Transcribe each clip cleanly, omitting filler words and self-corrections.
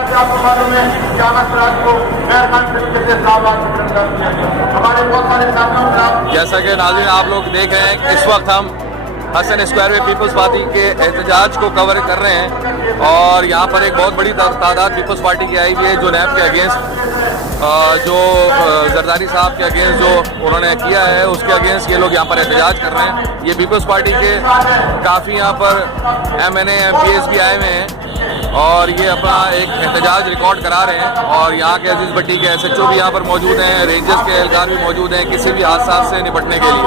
आपको मालूम है कि अहमद राज को मेहरबान तरीके से हमारे बहुत सारे साथियों। जैसा कि नाज़रीन आप लोग देख रहे हैं कि इस वक्त हम हसन स्क्वायर में पीपल्स पार्टी के एहतजाज को कवर कर रहे हैं और यहाँ पर एक बहुत बड़ी तादाद पीपल्स पार्टी की आई हुई है जो नैब के अगेंस्ट जो जरदारी साहब के अगेंस्ट जो उन्होंने किया है उसके अगेंस्ट ये लोग यहाँ पर एहतजाज कर रहे हैं। ये पीपल्स पार्टी के काफ़ी यहाँ पर MNA MPs भी आए हुए हैं और ये अपना एक एहतजाज रिकॉर्ड करा रहे हैं और यहाँ के अजीज भट्टी के SHO भी यहाँ पर मौजूद हैं, रेंजर्स के एहलकार भी मौजूद हैं किसी भी हादसा से निपटने के लिए।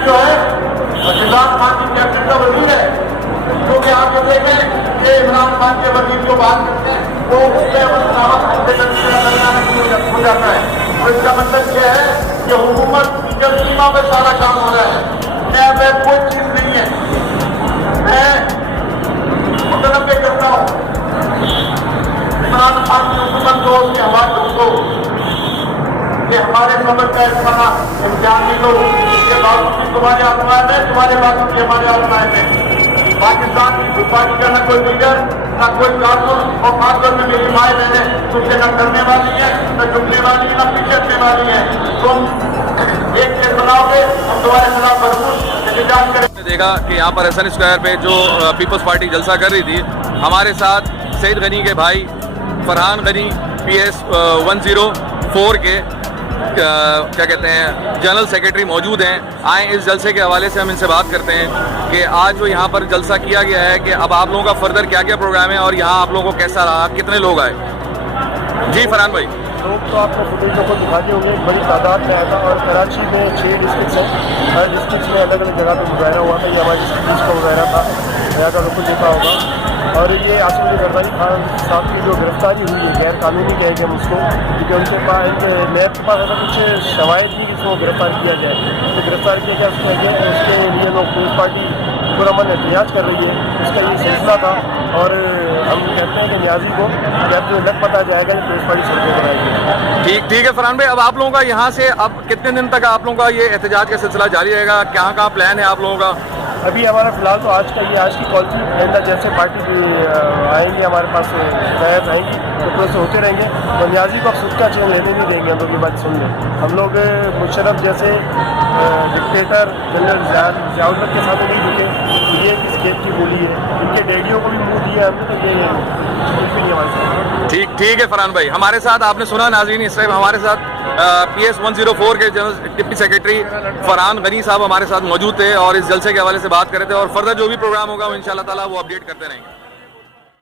जो है इमरान खान की कैबिनेट का वजीर है क्योंकि आप जो देखें कि इमरान खान के वजीर जो बात करते हैं वो उसमें हो जाता है। तो इसका मतलब यह है कि हुकूमत की सीमा पर सारा काम हो रहा है। मैं कोई चीज नहीं है, मैं मुतलबे करता हूँ इमरान खान की हुकूमत को उसके हवाले को कि हमारे समझ का इम्तिहान नहीं लो, इसके बावजूद तुम्हारे आजमाए में तुम्हारे बावजूद हमारे आजमाए में पाकिस्तान की पार्टी का न कोई लीडर न कोई कारकुन और खासतौर में मेरी माए बहने तुमसे न करने वाली है न झुकने वाली है न पीछे हटने वाली है। तुम एक केस बनाओगे हम तुम्हारे खिलाफ भरपूर एहतजाज करेंगे। देखा कि यहाँ पर हसन स्क्वायर पे जो पीपल्स पार्टी जलसा कर रही थी, हमारे साथ सईद गनी के भाई फरहान गनी PS 104 के क्या कहते हैं जनरल सेक्रेटरी मौजूद हैं। आए इस जलसे के हवाले से हम इनसे बात करते हैं कि आज जो यहाँ पर जलसा किया गया है कि अब आप लोगों का फर्दर क्या क्या प्रोग्राम है और यहाँ आप लोगों को कैसा रहा, कितने लोग आए? जी फरहान भाई। लोग तो आपको फुटेजों को दिखाते होंगे, बड़ी तादाद में आया था और कराची में 6 डिस्ट्रिक्ट हैं, हर डिस्ट्रिक्ट में अलग अलग जगह पर मुजाहरा हुआ था। ये हमारी डिस्ट्रिक्ट का मुजाहरा था, यहाँ का बिल्कुल देखा होगा। और ये आसिफ अली जरदारी खान साहब की जो गिरफ्तारी हुई है गैर कानूनी कहेंगे हम उसको, क्योंकि उनके पास एक नैब के पास अगर कुछ शवायद भी जिसको गिरफ्तार किया जाए तो गिरफ्तार किया जाए उसके लिए लोग पुलिस पार्टी पुरअमन एहतजाज कर रही है। उसका ये सिलसिला था और हम कहते हैं कि न्याजी को जब लग पता जाएगा कि पुलिस पार्टी सड़कों पर आएगी। ठीक है फरहान भाई, अब आप लोगों का यहाँ से अब कितने दिन तक आप लोगों का ये एहतजाज का सिलसिला जारी रहेगा? कहाँ प्लान है आप लोगों का? अभी हमारा फिलहाल तो आज की कॉल थी एंड जैसे पार्टी भी आएंगी हमारे पास शायद आएंगी तो प्रोसेस होते रहेंगे और न्याजी को अब खुद का चैन लेने नहीं देंगे। हम लोग ये बात सुन लें, हम लोग मुशर्रफ जैसे डिक्टेटर जनरल ज़ियाउल हक के साथ नहीं रुके, ये इस गेम की बोली है, इनके डैडियों को भी मुँह दिया हमने तो ये बिल्कुल नहीं हमारे साथ। ठीक है फरहान भाई, हमारे साथ आपने सुना नाज़रीन इस टाइम हमारे साथ PS 104 के general deputy secretary Farhan Ghani साहब हमारे साथ मौजूद थे और इस जलसे के हवाले से बात कर रहे थे और फर्दर जो भी प्रोग्राम होगा वो इंशाल्लाह ताला वो अपडेट करते रहेंगे।